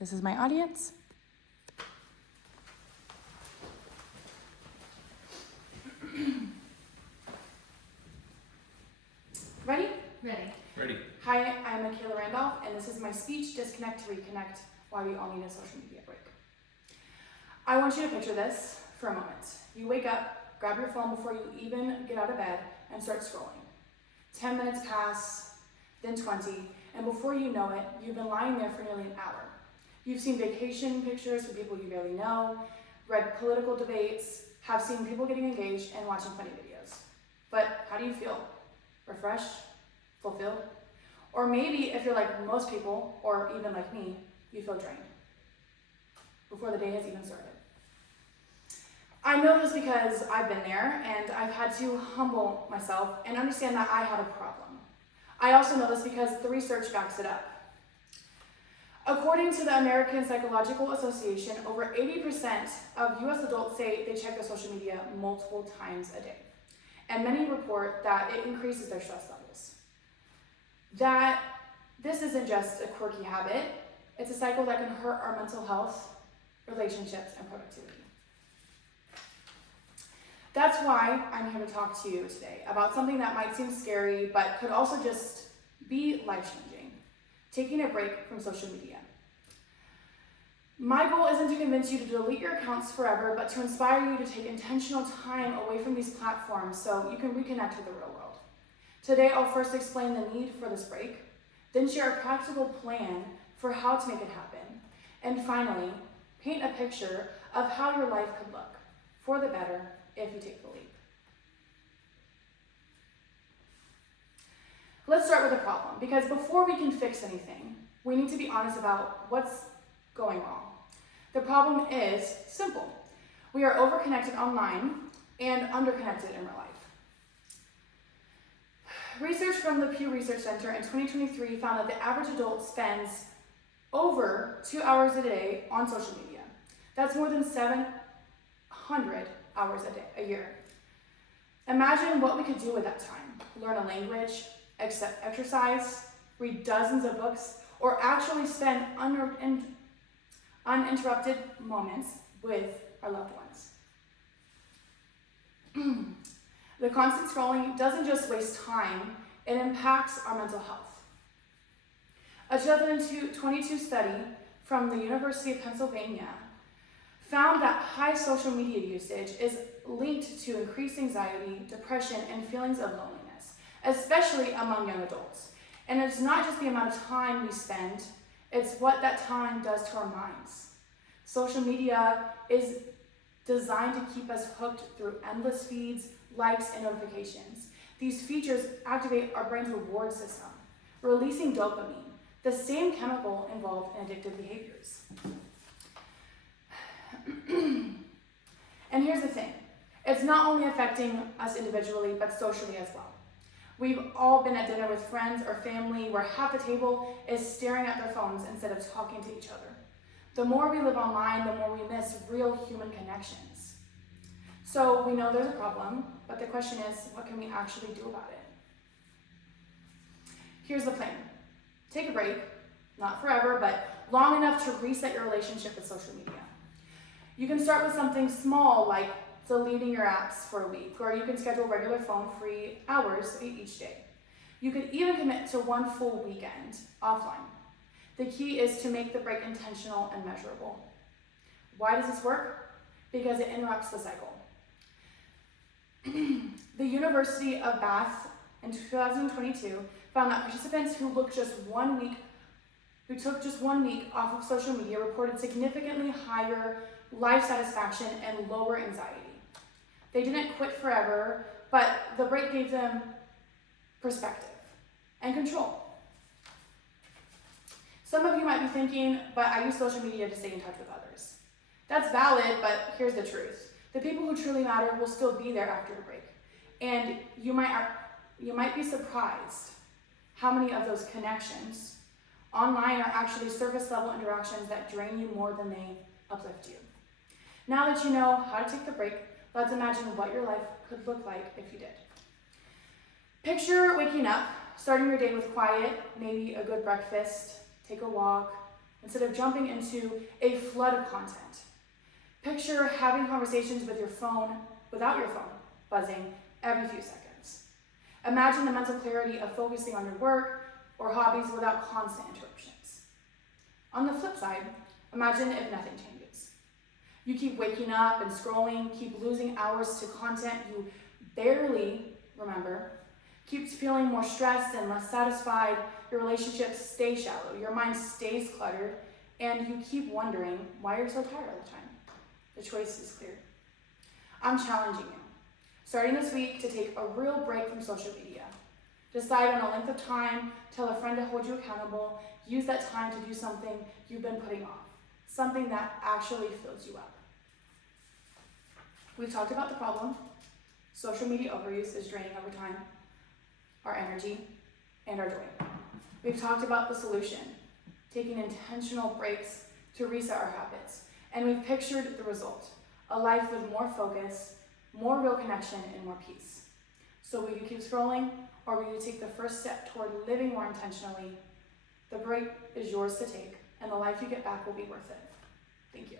This is my audience. Ready? Ready. Hi, I'm Michaela Randolph, and this is my speech, Disconnect to Reconnect, Why We All Need a Social Media Break. I want you to picture this for a moment. You wake up, grab your phone before you even get out of bed, and start scrolling. 10 minutes pass, then 20, and before you know it, you've been lying there for nearly an hour. You've seen vacation pictures from people you barely know, read political debates, have seen people getting engaged, and watching funny videos. But how do you feel? Refreshed? Fulfilled? Or maybe if you're like most people, or even like me, you feel drained before the day has even started. I know this because I've been there and I've had to humble myself and understand that I had a problem. I also know this because the research backs it up. According to the American Psychological Association, over 80% of US adults say they check their social media multiple times a day. And many report that it increases their stress levels. That this isn't just a quirky habit, it's a cycle that can hurt our mental health, relationships, and productivity. That's why I'm here to talk to you today about something that might seem scary, but could also just be life-changing: taking a break from social media. My goal isn't to convince you to delete your accounts forever, but to inspire you to take intentional time away from these platforms so you can reconnect with the real world. Today, I'll first explain the need for this break, then share a practical plan for how to make it happen, and finally, paint a picture of how your life could look for the better if you take the leap. Let's start with the problem, because before we can fix anything, we need to be honest about what's going wrong. The problem is simple. We are overconnected online and underconnected in real life. Research from the Pew Research Center in 2023 found that the average adult spends over 2 hours a day on social media. That's more than 700 hours a year. Imagine what we could do with that time. Learn a language, exercise, read dozens of books, or actually spend uninterrupted moments with our loved ones. The constant scrolling doesn't just waste time, it impacts our mental health. A 2022 study from the University of Pennsylvania found that high social media usage is linked to increased anxiety, depression, and feelings of loneliness, especially among young adults. And it's not just the amount of time we spend, it's what that time does to our minds. Social media is designed to keep us hooked through endless feeds, likes, and notifications. These features activate our brain's reward system, releasing dopamine, the same chemical involved in addictive behaviors. And here's the thing, it's not only affecting us individually, but socially as well. We've all been at dinner with friends or family where half the table is staring at their phones instead of talking to each other. The more we live online, the more we miss real human connections. So we know there's a problem, but the question is, what can we actually do about it? Here's the plan. Take a break, not forever, but long enough to reset your relationship with social media. You can start with something small like deleting your apps for a week, or you can schedule regular phone-free hours each day. You could even commit to one full weekend offline. The key is to make the break intentional and measurable. Why does this work? Because it interrupts the cycle. The University of Bath in 2022 found that participants who took just 1 week off of social media reported significantly higher life satisfaction and lower anxiety. They didn't quit forever, but the break gave them perspective and control. Some of you might be thinking, but I use social media to stay in touch with others. That's valid, but here's the truth. The people who truly matter will still be there after the break. And you might be surprised how many of those connections online are actually surface level interactions that drain you more than they uplift you. Now that you know how to take the break, let's imagine what your life could look like if you did. Picture waking up, starting your day with quiet, maybe a good breakfast, take a walk, instead of jumping into a flood of content. Picture having conversations with your phone, without your phone, buzzing every few seconds. Imagine the mental clarity of focusing on your work or hobbies without constant interruptions. On the flip side, imagine if nothing changes. You keep waking up and scrolling, keep losing hours to content you barely remember, keeps feeling more stressed and less satisfied, your relationships stay shallow, your mind stays cluttered, and you keep wondering why you're so tired all the time. The choice is clear. I'm challenging you, starting this week, to take a real break from social media. Decide on a length of time, tell a friend to hold you accountable, use that time to do something you've been putting off, something that actually fills you up. We've talked about the problem. Social media overuse is draining over time, our energy, and our joy. We've talked about the solution, taking intentional breaks to reset our habits. And we've pictured the result, a life with more focus, more real connection, and more peace. So will you keep scrolling, or will you take the first step toward living more intentionally? The break is yours to take, and the life you get back will be worth it. Thank you.